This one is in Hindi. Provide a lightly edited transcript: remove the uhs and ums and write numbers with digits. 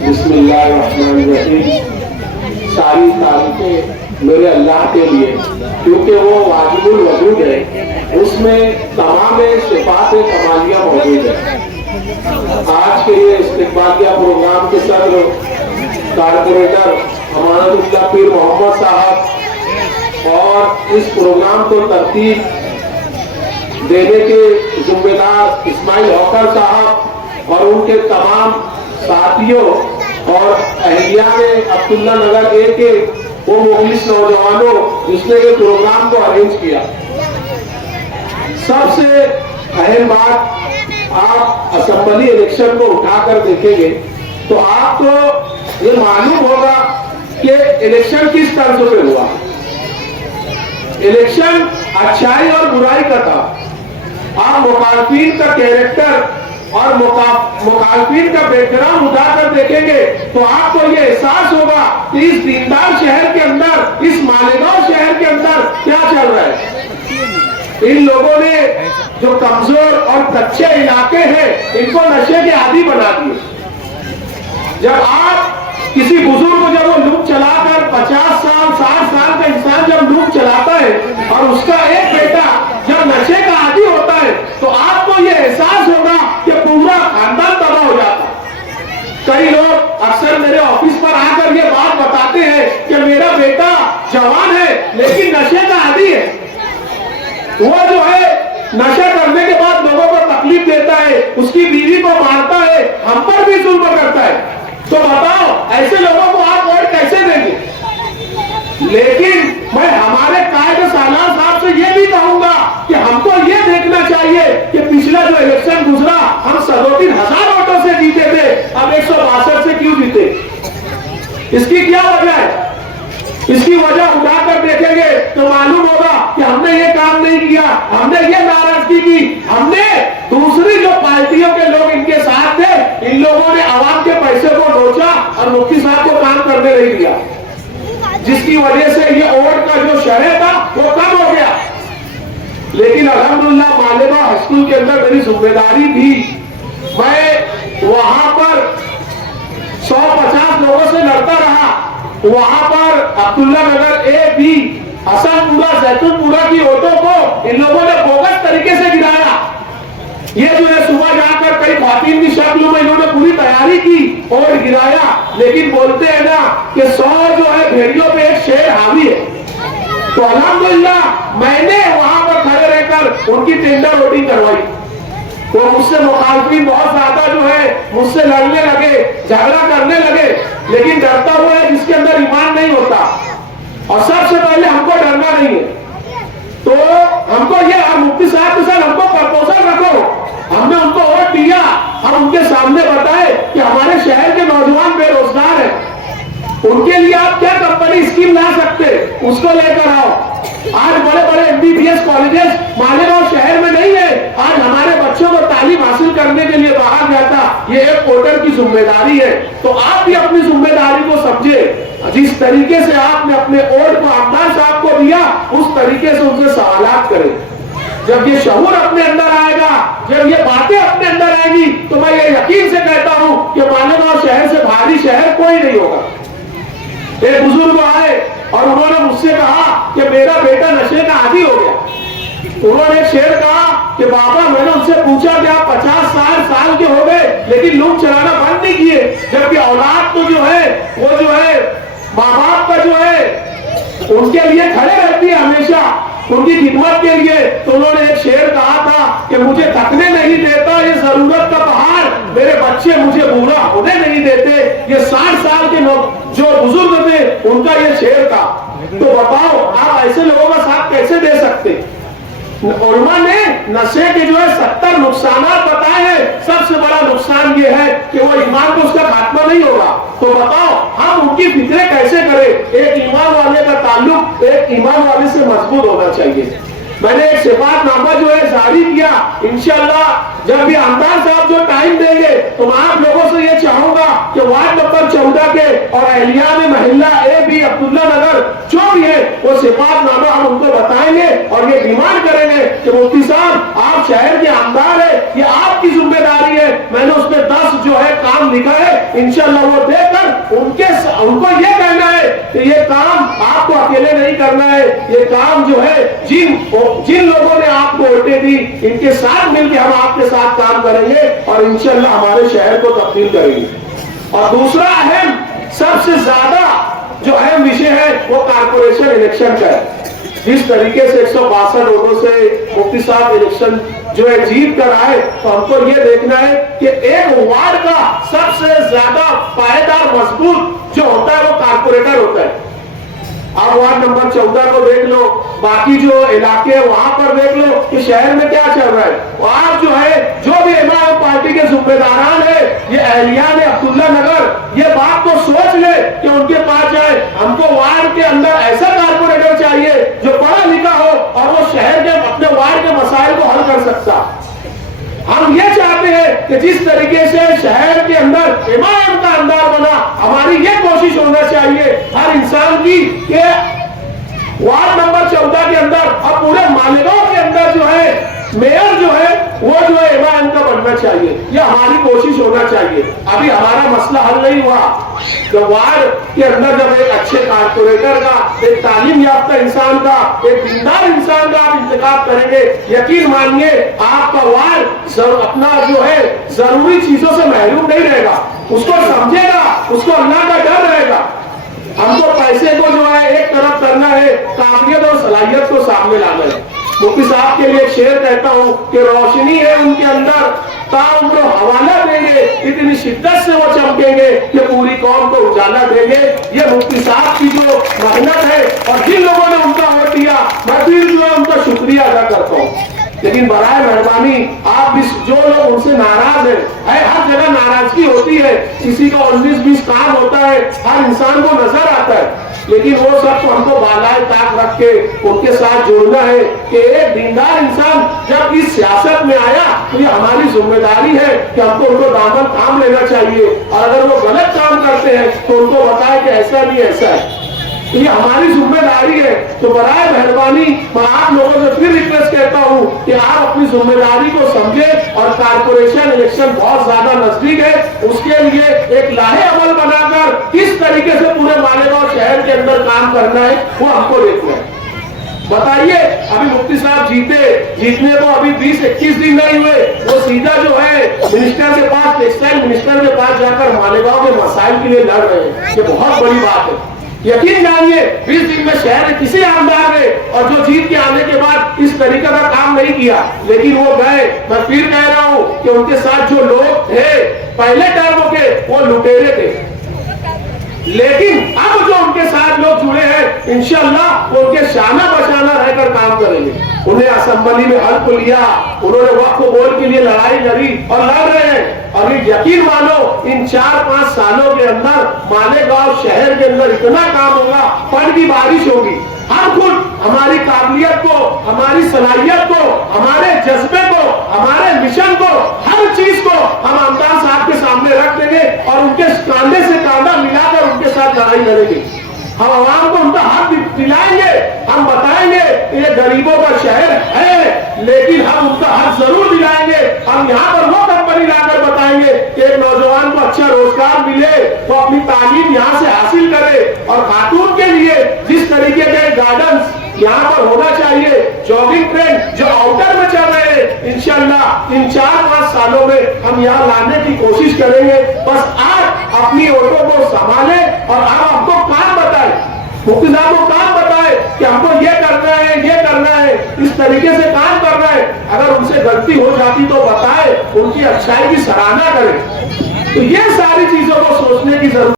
बिस्मिल्लाहिर्रहमानिर्रहीम। सारी तारीफें मेरे अल्लाह के लिए, क्योंकि वो वाजिबुल वजूद है, उसमें तमाम सिफात कमालिया मौजूद है। आज के ये इस्तिकबालिया प्रोग्राम के सदर कारपोरेटर अमानतुल्लाह पीर मोहम्मद साहब और इस प्रोग्राम को तरतीब देने के जिम्मेदार इस्माइल हौकर साहब और उनके तमाम साथियों और अहलियाने अब्दुल्ला नगर ए के वो मुखलिस नौजवानों जिसने ये प्रोग्राम को अरेंज किया। सबसे अहम बात, आप असेंबली इलेक्शन को उठाकर देखेंगे तो आपको ये मालूम होगा कि इलेक्शन किस तर्ज पे हुआ। इलेक्शन अच्छाई और बुराई का था। आप मुखालफिन का कैरेक्टर और मुखालफिन का बैकग्राउंड उठाकर देखेंगे तो आपको ये एहसास होगा कि इस दीनदार शहर के अंदर, इस मालेगांव शहर के अंदर क्या चल रहा है। इन लोगों ने जो कमजोर और कच्चे इलाके हैं इनको नशे के आदी बना दिए। जब आप किसी बुजुर्ग को जब वो लूट चलाकर 50 साल 60 साल का इंसान जब लूट चलाता है और उसका एक बेटा जब नशे का आदी होता है तो आपको ये एहसास होगा कि पूरा खानदान तबाह हो जाता है। कई लोग अक्सर मेरे ऑफिस पर आकर ये बात बताते हैं कि मेरा बेटा जवान है लेकिन नशे का आदी है। वो जो है नशा करने के बाद लोगों को तकलीफ देता है, उसकी बीवी को मारता है, हम पर भी जुल्म करता है। तो बताओ ऐसे लोगों को आप वोट कैसे देंगे। लेकिन मैं हमारे कायद सालार साहब से ये भी कहूंगा कि हमको ये देखना चाहिए कि पिछला जो इलेक्शन गुजरा हम 37,000 वोटों से जीते थे, अब 162 से क्यों जीते। इसकी क्या वजह है। इसकी वजह उठाकर देखेंगे तो मालूम होगा कि हमने ये काम नहीं किया, हमने ये नाराजगी की, हमने दूसरी जो पार्टियों के लोग इनके साथ थे इन लोगों ने आवाम के पैसे को नोचा और मुफ्ती साहब को काम करने नहीं दिया, जिसकी वजह से ये वोट का जो शरह था वो कम हो गया। लेकिन अल्हम्दुलिल्लाह मालेगांव हाई स्कूल के अंदर मेरी जिम्मेदारी थी, मैं वहां पर 150 लोगों से लड़ता रहा। वहां पर अब्दुल्ला नगर ए भी हसनपुरा जैतूनपुरा की वोटों को इन लोगों ने बोगस तरीके से गिराया। ये जो है सुबह जाकर कई खातिन की शक्ल में इन्होंने पूरी तैयारी की और गिराया। लेकिन बोलते हैं ना कि 100 जो है भेड़ियों पे एक शेर हावी है। तो अल्हम्दुलिल्लाह मैंने वहां पर खड़े रहकर उनकी टेंडर वोटिंग करवाई। वो मुझसे मुखालफिन बहुत ज्यादा जो है मुझसे लड़ने लगे, झगड़ा करने लगे, लेकिन डरता हुआ है जिसके अंदर ईमान नहीं होता। और सबसे पहले हमको डरना नहीं है। तो हमको ये मुफ्ती साहब के साथ हमको प्रपोजल रखो, हमने उनको वोट दिया, हम उनके सामने बताए कि हमारे शहर के नौजवान बेरोजगार है, उनके लिए आप क्या कंपनी स्कीम ला सकते, उसको लेकर आओ। आज बड़े बड़े MBBS कॉलेजेस मालेगांव शहर में नहीं है। आज हमारे बच्चों को तालीम हासिल करने के लिए बाहर जाता, ये एक वोटर की जिम्मेदारी है। तो आप भी अपनी जिम्मेदारी को समझे। जिस तरीके से आपने अपने वोट को आमदार साहब को दिया उस तरीके से उनसे सवालात करें। जब ये शऊर अपने अंदर आएगा, जब ये बातें अपने अंदर आएंगी तो मैं ये यकीन से कहता हूं कि मालेगांव शहर से भारी शहर कोई नहीं होगा। एक बुजुर्ग आए और उन्होंने मुझसे कहा कि मेरा बेटा नशे का आदी हो गया। उन्होंने एक शेर कहा कि बाबा, मैंने उनसे पूछा कि आप 50 साल के हो गए लेकिन लूट चलाना बंद नहीं किए, जबकि औलाद तो जो है वो जो है माँ बाप का जो है उनके लिए खड़े रहती है हमेशा, उनकी खिदमत के लिए। तो उन्होंने एक शेर कहा था कि मुझे थकने नहीं देता ये जरूरत का पहाड़, मेरे बच्चे मुझे बूढ़ा होने नहीं देते। ये 60 साल के जो बुजुर्ग थे उनका ये शेर था। तो बताओ आप ऐसे लोगों का साथ कैसे दे सकते। उलमा ने नशे के जो है 70 नुकसान बताए हैं। सबसे बड़ा नुकसान ये है कि वो ईमान को उसका खात्मा नहीं होगा। तो बताओ हम उनकी फिक्रे कैसे करें। एक ईमान वाले का ताल्लुक एक ईमान वाले से मजबूत होना चाहिए। मैंने एक सिफातनामा जो है जारी किया, इंशाअल्लाह जब भी आमदार साहब जो टाइम देंगे तो मैं आप लोगों से ये चाहूंगा कि वार्ड नंबर 14 के और अहलिया में महिला ए भी अब्दुल्ला नगर जो भी है वो सिफातनामा हम उनको बताएंगे और ये डिमांड करेंगे कि मुफ्ती साहब आप शहर के आमदार है, ये आपकी जिम्मेदारी है। मैंने उसमें 10 जो है काम लिखा है, इंशाल्लाह वो देकर उनको ये कहना है कि ये काम आपको अकेले नहीं करना है, ये काम जो है जिन लोगों ने आपको वोटें दी इनके साथ मिलकर हम आपके साथ काम करेंगे और इंशाल्लाह हमारे शहर को तब्दील करेंगे। और दूसरा अहम, सबसे ज्यादा जो अहम विषय है वो कारपोरेशन इलेक्शन का है। जिस तरीके से 162 वोटों से मुफ्ती साहब इलेक्शन जो है जीत कर आए, तो हमको ये देखना है कि एक वार्ड का सबसे ज्यादा पायदार मजबूत जो होता है वो कारपोरेटर होता है। आप वार्ड नंबर 14 को देख लो, बाकी जो इलाके हैं वहां पर देख लो कि शहर में क्या चल रहा है। आप जो है जो भी इमाम पार्टी के जिम्मेदारान है, ये अहलियान अब्दुल्ला नगर, ये बात को सोच ले कि उनके पास जाए, हमको वार्ड के अंदर ऐसा कारपोरेटर चाहिए जो पढ़ा लिखा हो और वो शहर के अपने वार्ड के मसाइल को हल कर सकता। हम ये चाहते हैं कि जिस तरीके से शहर के अंदर इमाम का अंदाज बना, हमारी ये कोशिश होना चाहिए हर इंसान की कि वार्ड नंबर 14 के अंदर और पूरे मालेगांव के अंदर जो है मेयर जो है वो जो है इमाम का बनना चाहिए। ये हमारी कोशिश होना चाहिए। अभी हमारा मसला हल नहीं हुआ। जब वार्ड के अंदर जब एक अच्छे कारपोरेटर का, एक तालीम याफ्ता इंसान का, एक दीनदार इंसान का आप इंतखाब करेंगे, यकीन मानिए आपका वार्ड अपना जो है जरूरी चीजों से महरूम नहीं रहेगा, उसको समझेगा, उसको अल्लाह का डर रहेगा। हमको पैसे को जो है एक तरफ करना है, काबिलियत और सलाहियत को सामने लाना है। मुफ्ती साहब के लिए शेर कहता हूं कि रोशनी है उनके अंदर, ताउम्र हवाला देंगे, इतनी शिद्दत से वो चमकेंगे कि पूरी कौम को उजाला देंगे। ये मुफ्ती साहब की जो मेहनत है और जिन लोगों ने उनका वोट दिया, मैं फिर जो है उनका शुक्रिया अदा करता हूँ। लेकिन बराए मेहरबानी आप भी जो लोग उनसे नाराज है, हर जगह नाराजगी होती है, किसी का 19-20 काम होता है, हर इंसान को नजर आता है, लेकिन वो सब तो हमको बालाए ताक रख के उनके साथ जोड़ना है कि एक दीनदार इंसान जब इस सियासत में आया तो ये हमारी जिम्मेदारी है कि हमको उनको दामन काम लेना चाहिए, और अगर वो गलत काम करते हैं तो उनको बताए कि ऐसा नहीं ऐसा है, ये हमारी जिम्मेदारी है। तो बराए मेहरबानी मैं आप लोगों से फिर रिक्वेस्ट करता हूँ कि आप अपनी जिम्मेदारी को समझें और कारपोरेशन इलेक्शन बहुत ज्यादा नजदीक है, उसके लिए एक लाहे अमल बनाकर किस तरीके से पूरे मालेगांव शहर के अंदर काम करना है वो हमको देखना है। बताइए, अभी मुफ्ती साहब जीतने को अभी 20-21 दिन नहीं हुए, वो सीधा जो है मिनिस्टर के पास, टेक्सटाइल मिनिस्टर के पास जाकर मालेगांव के मसाइल के लिए लड़ रहे हैं। ये बहुत बड़ी बात है। यकीन जानिए 20 दिन में शहर में किसी आमदार ने और जो जीत के आने के बाद इस तरीके का काम नहीं किया, लेकिन वो गए। मैं फिर कह रहा हूं कि उनके साथ जो लोग थे पहले टर्म के वो लुटेरे थे, लेकिन अब जो उनके साथ लोग जुड़े हैं इंशाअल्लाह वो उनके शाना बशाना रहकर काम करेंगे। उन्हें असेंबली में हल्फ लिया, उन्होंने वक्फ बोर्ड के लिए लड़ाई लड़ी और लड़ रहे हैं। और यकीन मानो इन 4-5 सालों के अंदर मालेगांव शहर के अंदर इतना काम होगा, फल की बारिश होगी। हम खुद हमारी काबिलियत को, हमारी सलाहियत को, हमारे जज्बे को, हमारे मिशन को, हर चीज को हम आमदार साहब के सामने रख देंगे और उनके कांधे से कांधा मिलाकर उनके साथ लड़ाई लड़ेंगे। हम आवाम को उनका हक दिलाएंगे, हम बताएंगे ये गरीबों का शहर है, लेकिन हम उनका हक जरूर दिलाएंगे। हम यहाँ पर वो कंपनी लाकर बताएंगे कि एक नौजवान को अच्छा रोजगार मिले, वो अपनी तालीम यहाँ से हासिल करे, और खातून के लिए जिस तरीके के गार्डन यहाँ पर होना चाहिए, जॉगिंग ट्रेन जो आउटर में चल रहे हैं, इंशाल्लाह इन 4-5 सालों में हम यहाँ लाने की कोशिश करेंगे। बस आप अपनी ऑटो को संभाले और आप हमको काम बताए, मुफ्ती साहब को काम बताए कि हमको ये करना है, ये करना है, इस तरीके से काम करना है। अगर उनसे गलती हो जाती तो बताए, उनकी अच्छाई की सराहना करें। तो ये सारी चीजों को सोचने की जरूरत